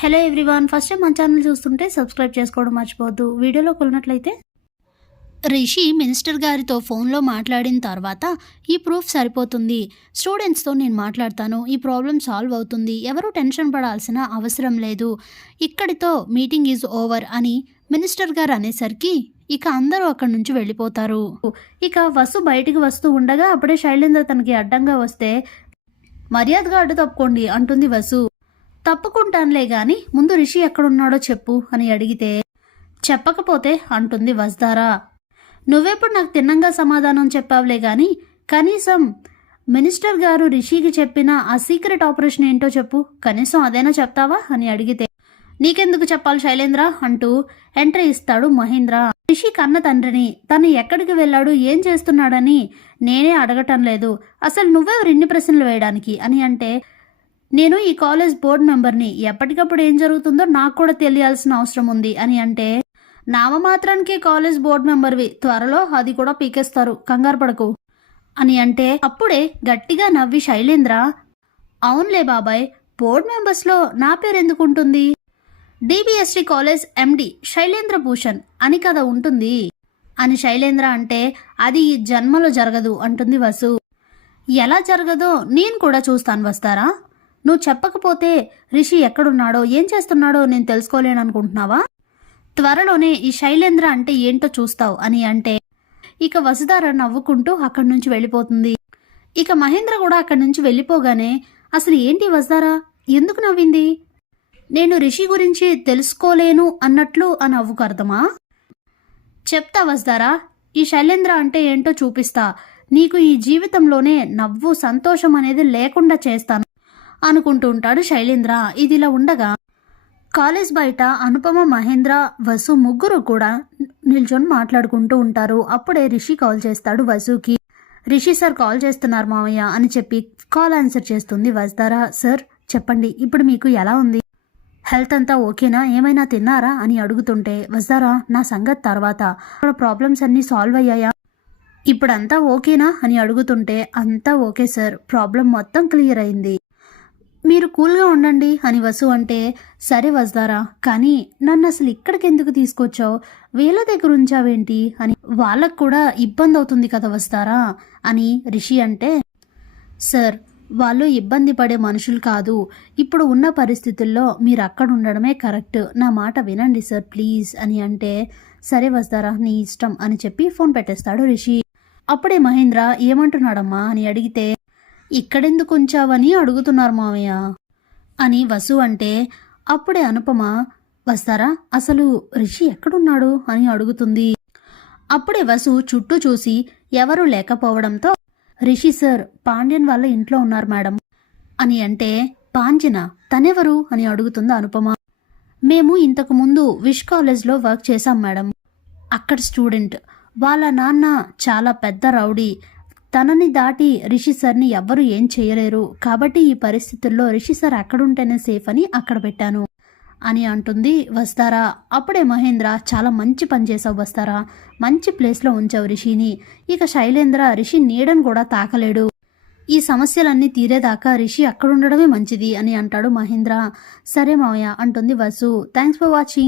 Hello everyone first మన channel చూస్తుంటే subscribe చేసుకోవడం మర్చిపోవద్దు. వీడియోలో కొన్నట్లయితే రిషి మినిస్టర్ గారితో ఫోన్లో మాట్లాడిన తర్వాత ఈ ప్రూఫ్ సరిపోతుంది. స్టూడెంట్స్తో నేను మాట్లాడతాను. ఈ ప్రాబ్లం సాల్వ్ అవుతుంది. ఎవరూ టెన్షన్ పడాల్సిన అవసరం లేదు. ఇక్కడితో మీటింగ్ ఈజ్ ఓవర్ అని మినిస్టర్ గారు అనేసరికి ఇక అందరూ అక్కడి నుంచి వెళ్ళిపోతారు. ఇక వసు బయటికి వస్తూ ఉండగా అప్పుడే శైలేంద్ర తనకి అడ్డంగా వస్తే మర్యాదగా అడ్డు తప్పుకోండి అంటుంది వసు. తప్పుకుంటానులే గాని ముందు రిషి ఎక్కడున్నాడో చెప్పు అని అడిగితే చెప్పకపోతే అంటుంది వజ్దారా నువ్వెప్పుడు నాకు తిన్నంగా సమాధానం చెప్పావులే గాని కనీసం మినిస్టర్ గారు రిషికి చెప్పిన ఆ సీక్రెట్ ఆపరేషన్ ఏంటో చెప్పు కనీసం అదైనా చెప్తావా అని అడిగితే నీకెందుకు చెప్పాలి శైలేంద్ర అంటూ ఎంట్రీ ఇస్తాడు మహేంద్ర. రిషి కన్న తండ్రిని తను ఎక్కడికి వెళ్ళాడు ఏం చేస్తున్నాడని నేనే అడగటం లేదు అసలు నువ్వెవరు ఇన్ని ప్రశ్నలు వేయడానికి అని అంటే నేను ఈ కాలేజ్ బోర్డు మెంబర్ని. ఎప్పటికప్పుడు ఏం జరుగుతుందో నాకు కూడా తెలియాల్సిన అవసరం ఉంది అని అంటే నామమాత్రానికి కాలేజ్ బోర్డు మెంబర్వి త్వరలో అది కూడా పీకేస్తారు. కంగారు పడకు. అని అంటే అప్పుడే గట్టిగా నవ్వి శైలేంద్ర అవునులే బాబాయ్ బోర్డు మెంబర్స్లో నా పేరు ఉంటుంది? DBST college MD Shailendra Bhushan అని కదా ఉంటుంది. అని శైలేంద్ర అంటే అది ఈ జన్మలో జరగదు అంటుంది వసు. ఎలా జరగదో నేను కూడా చూస్తాను వస్తారా? నువ్వు చెప్పకపోతే రిషి ఎక్కడున్నాడో ఏం చేస్తున్నాడో నేను తెలుసుకోలేను అనుకుంటున్నావా త్వరలోనే ఈ శైలేంద్ర అంటే ఏంటో చూస్తావు అని అంటే ఇక వసుధార నవ్వుకుంటూ అక్కడి నుంచి వెళ్ళిపోతుంది. ఇక మహేంద్ర కూడా అక్కడి నుంచి వెళ్ళిపోగానే అసలు ఏంటి వసుధార? ఎందుకు నవ్వింది? నేను రిషి గురించి తెలుసుకోలేను అన్నట్లు ఆ నవ్వుకు అర్థమా? చెప్తా వసుధారా ఈ శైలేంద్ర అంటే ఏంటో చూపిస్తా. నీకు ఈ జీవితంలోనే నవ్వు సంతోషం అనేది లేకుండా చేస్తాను. అనుకుంటూ ఉంటాడు శైలేంద్ర. ఇదిలా ఉండగా కాలేజ్ బయట అనుపమ మహేంద్ర వసు ముగ్గురు కూడా నిల్చొని మాట్లాడుకుంటూ ఉంటారు. అప్పుడే రిషి కాల్ చేస్తాడు వసుకి. రిషి సార్ కాల్ చేస్తున్నారు మామయ్య అని చెప్పి కాల్ ఆన్సర్ చేస్తుంది వస్తారా సార్ చెప్పండి ఇప్పుడు మీకు ఎలా ఉంది? హెల్త్ అంతా ఓకేనా? ఏమైనా తిన్నారా? అని అడుగుతుంటే వస్తారా నా సంగతి తర్వాత. ప్రాబ్లమ్స్ అన్నీ సాల్వ్ అయ్యాయా? ఇప్పుడంతా ఓకేనా? అని అడుగుతుంటే అంతా ఓకే సార్. ప్రాబ్లం మొత్తం క్లియర్ అయింది. మీరు కూల్గా ఉండండి అని వసు అంటే సరే వస్తారా కానీ నన్ను అసలు ఇక్కడికి ఎందుకు తీసుకొచ్చావు? వీళ్ళ దగ్గర ఉంచావేంటి? అని వాళ్ళకు కూడా ఇబ్బంది అవుతుంది కదా వస్తారా అని రిషి అంటే సార్ వాళ్ళు ఇబ్బంది పడే మనుషులు కాదు. ఇప్పుడు ఉన్న పరిస్థితుల్లో మీరు అక్కడ ఉండడమే కరెక్ట్. నా మాట వినండి సార్ ప్లీజ్ అని అంటే సరే వస్తారా నీ ఇష్టం అని చెప్పి ఫోన్ పెట్టేస్తాడు రిషి. అప్పుడే మహేంద్ర ఏమంటున్నాడమ్మా అని అడిగితే ఇక్కడెందుకు ఉంచావని అడుగుతున్నారు మావయ్య? అని వసు అంటే అప్పుడే అనుపమ వస్తారా? అసలు రిషి ఎక్కడున్నాడు అని అడుగుతుంది. అప్పుడే వసు చుట్టూ చూసి ఎవరూ లేకపోవడంతో రిషి సార్ పాండ్యన్ వాళ్ళ ఇంట్లో ఉన్నారు మేడం అని అంటే పాంజన తనెవరు అని అడుగుతుంది అనుపమ. మేము ఇంతకు ముందు విష్ కాలేజ్లో వర్క్ చేశాం మేడం. అక్కడ స్టూడెంట్. వాళ్ళ నాన్న చాలా పెద్ద రౌడీ. తనని దాటి రిషి సార్ని ఎవ్వరూ ఏం చేయలేరు. కాబట్టి ఈ పరిస్థితుల్లో రిషి సార్ అక్కడుంటేనే సేఫ్ అని అక్కడ పెట్టాను. అని అంటుంది వస్తారా? అప్పుడే మహేంద్ర చాలా మంచి పని చేసావు వస్తారా? మంచి ప్లేస్లో ఉంచావు రిషిని. ఇక శైలేంద్ర రిషి నీడను కూడా తాకలేడు. ఈ సమస్యలన్నీ తీరేదాకా రిషి అక్కడుండడమే మంచిది అని అంటాడు మహేంద్ర. సరే మావయ్య అంటుంది వసు. Thanks for watching